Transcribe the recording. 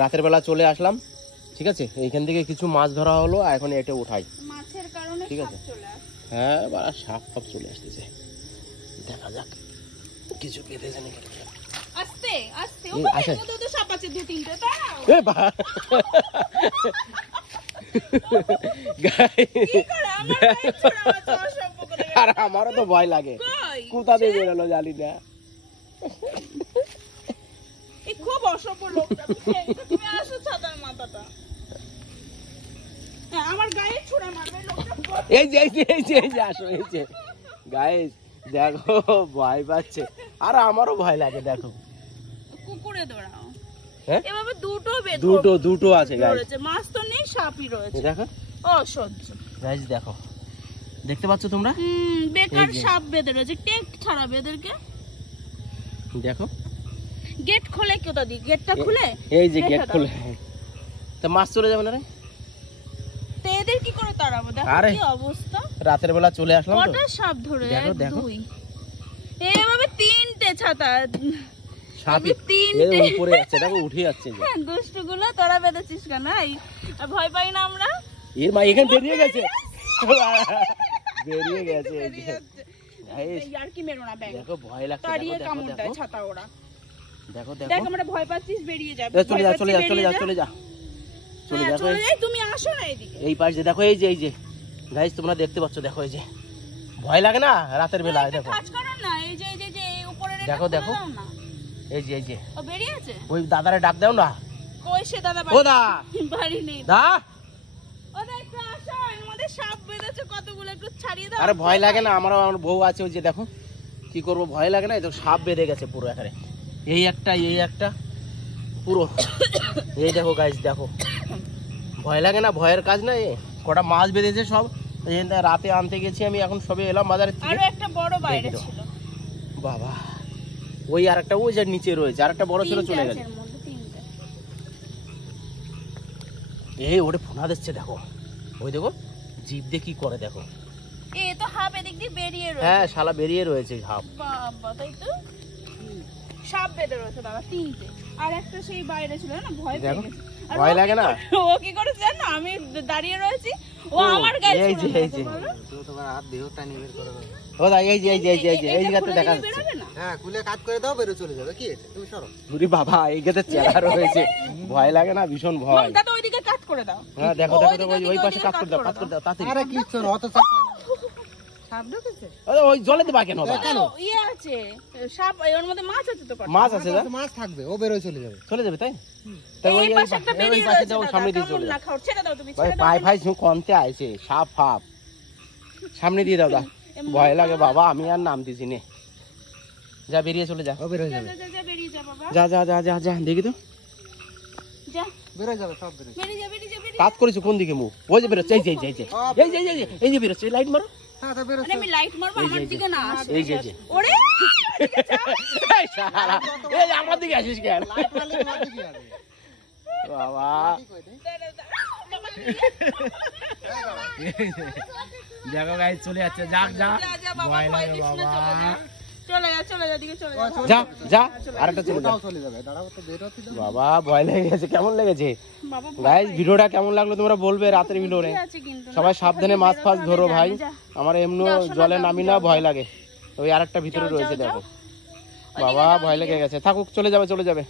রাতের বেলা চলে আসলাম, ঠিক আছে। এইখান থেকে কিছু মাছ ধরা হলো, এখন এটা উঠাই, মাছের কারণে ঠিক আছে। সাপ চলে আসে। হ্যাঁ, সাপ ফাপ চলে আসতেছে, দেখা যাক কিছু পেতেছে নাকি। আস্তে আস্তে এই, আসেন। তো সাপ আছে 2-3টে তাও। এ বা কি করে আমার গায়ে ছোড়া মাছ অসভ্য করে গেল। আর আমারও তো ভয় লাগে, কই? কোথা দিয়ে বেরোলো জানি না। এই খুব অসভ্য লোকটা। তুমি আসো ছাতার মাথাটা। হ্যাঁ, আমার গায়ে ছোড়া মারবে লোকটা। এই যে আসো, এই যে গাইস দেখো ভয় পাচ্ছে, আর আমারও ভয় লাগে। দেখো কুকুরে দৌড়াও। হ্যাঁ, এভাবে দুটো বেদ দুটো আছে গাইস, রয়েছে, মাছ তো নেই, সাপই রয়েছে। দেখো অসহ্য গাইস, দেখো দেখতে পাচ্ছ তোমরা? বেকার এই যে। সাপ বেঁধে রয়েছে, টেক ছাড়াবে এদেরকে। দেখো গেট খোলে কোথা দিয়ে? গেটটা খুলে এই যে রেখে গেট দাও। খুলে, তা মাছ চলে যাবে না রে? তো এদের কি করে তাড়াবো? দেখো আরে, কি অবস্থা। রাতের বেলা চলে আসলাম তো। কটা সাপ ধরে? দেখো, 1 দেখো। 2 এভাবে 3টে ছাতা। সাপই তিনটে। এই উপরে যাচ্ছে, দেখো উঠে যাচ্ছে যে। দুষ্টুগুলো তোরা বেঁধেছিস কেন? এই ভয় পাই না আমরা? এর মা এখানে বেরিয়ে গেছে, বেরিয়ে গেছে এই যে। গাইস আর কি মেরো না ব্যাগ। দেখো ভয় লাগছে, তাড়িয়ে দেখো কামড় দেয় দেখো ছাতা ওরা। দেখো দেখ দেখো। আমরা ভয় পাচ্ছিস, বেরিয়ে যাবে। চলে যা চলে যা চলে যা চলে যা চলে যা। চলে যাই, তুমি আসো না এদিকে। এই পাশ দিয়ে দেখো, এই যে গাইস তোমরা দেখতে পাচ্ছ, দেখো এই যে। ভয় লাগে না রাতের বেলা? দেখো কাজ করো না, এই যে এই উপরে রেখে দেখো, দেখো। দাও না। এই যে ও বেরিয়ে আছে। ওই দাদারে ডাক দাও না। কই সে দাদা? ও দা, বাড়ি নেই। দা, ও দা একটু আসো, এর মধ্যে সাপ বেঁধেছে কতগুলো, একটু ছাড়িয়ে দাও। আরে ভয় লাগে না? আমার বউ আছে, ওই যে দেখো। কি করবো, ভয় লাগে না? এই তো সাপ বেঁধে গেছে পুরো এখানে, এই একটা পুরো। এই দেখো গাইস, দেখো ভয় লাগে না? ভয়ের কাজ না। কটা মাছ বেঁধেছে সব, এই রাতে আনতে গেছি আমি, এখন সবে এলাম বাজারের থেকে। আরো একটা বড় বাইরে এই তো। ছিল। বাবা, ওই আরেকটা ওই যে নিচে রয়েছে, আরেকটা বড় ছিল, চলে গেছে। এর মধ্যে 3টে। এই ওরে ফোনা দিচ্ছে, দেখো ওই দেখো জিভ দিয়ে কি করে, দেখো। এ তো হাফ এদিক দিয়ে বেরিয়ে রয়েছে। হ্যাঁ, শালা বেরিয়ে রয়েছে হাফ। বাবা, তাই তো সাপ বেঁধে রয়েছে দাদা 3টে। আর একটা সেই বাইরে ছিল না, ভয় পেয়ে দেখো, গেছে। আর ভয় ও কি লাগে না? করে- ও কি করেছে জানো? আমি দাঁড়িয়ে রয়েছি, ও আমার গায়ে এই ছুঁড়ে যে বলো। তোমার হাত দেহটা নিয়ে বের করে দাও। ও দা, এই যে এই এটা গাতে খুলে দেখা দিলে যাচ্ছে। বেরোবে না? হ্যাঁ, খুলে কাট করে দাও, বেরো চলে যাবে। কি আছে, তুমি সরো। বুড়ি বাবা, এই গাতে চেহারা রয়েছে, ভয় লাগে না? ভীষণ ভয়। মম, দাদা ওইদিকে কাট করে দাও। হ্যাঁ, দেখো ওই দেখো দিকে, দেখো, ওই ওইদিকে, পাশে কাজ করে দাও, ওইদিকে কাজ করে দাও তাড়াতাড়ি। আরে কিচ্ছু না, অত চাপ হয় না। সাপ ঢুকেছে? আরে ওই জলে দেবা কেন? বা? ও, ইয়ে আছে সাপ, ওর মধ্যে মাছ আছে তো কটা। মাছ আছে, মাছ থাকবে, ও বেরোয় চলে যাবে। চলে যাবে তাই? তাই ওই এই পাশে একটা ওই বেরিয়ে পাশে রয়েছে যাও, দাদা, সামনে দিয়ে কামড় চলে না যাও। খাও, ছেড়ে দাও তুমি, ভাই ছেড়ে দাও। পায়ে ফাই কমতে আইছে, সাপ ফাপ সামনে দিয়ে দাও। দা, ভয় লাগে বাবা, আমি আর নাম দিছি নে। যা বেরিয়ে চলে যা, ও বেরোয় যা, যাবে, যা, যা, যা, বেরিয়ে যা বাবা, যা যা যা যা যা, দেখি তো যা, বেরোয় যাবে, সব বেরোয় যাবে। বেরিয়ে যা, বেরিয়ে যা, বেরিয়ে কাজ করেছো কোন দিকে মুখ? ওই যে বেরোচ্ছে, এই যে বেরোচ্ছে, লাইট মারো। হ্যাঁ, তা বেরোয়। আরে আমি লাইট মারবো, আমার দিকে না আসে। এই যে ওরে এই শালা, এই আমার দিকে আসিস কেন? লাইট মারলে তোমার দিকে যাবে। বাবা, দেখো গাইস চলে যাচ্ছে, যাক যা, যা, যা বাবা, ভয় ভয় লাগে দিস না, বাবা। চলে যা, চলে যা, দিকে চলে যা। যা যা, আরেকটা চলে যা। ওটাও চলে যাবে, দাঁড়াও তো, বের হতে দাও। বাবা, ভয় লেগে গেছে, কেমন লেগেছে বাবা, ভয় গাইস? পাই। ভিডিওটা কেমন লাগলো তোমরা বলবে রাতের ভিডিওরে। ঠিক আছে কিন্তু না, সবাই সাবধানে মাছ ফাছ ধরো ভাই, যা। আমার এমনি যাও, শোনা, জলে যাও, নামি যাও, না, যাও। ভয় লাগে। ওই আরেকটা ভিতরে যাও, রয়েছে, যাও, দেখো যাও। বাবা, ভয় লেগে গেছে। থাকুক, চলে যাবে চলে যাবে।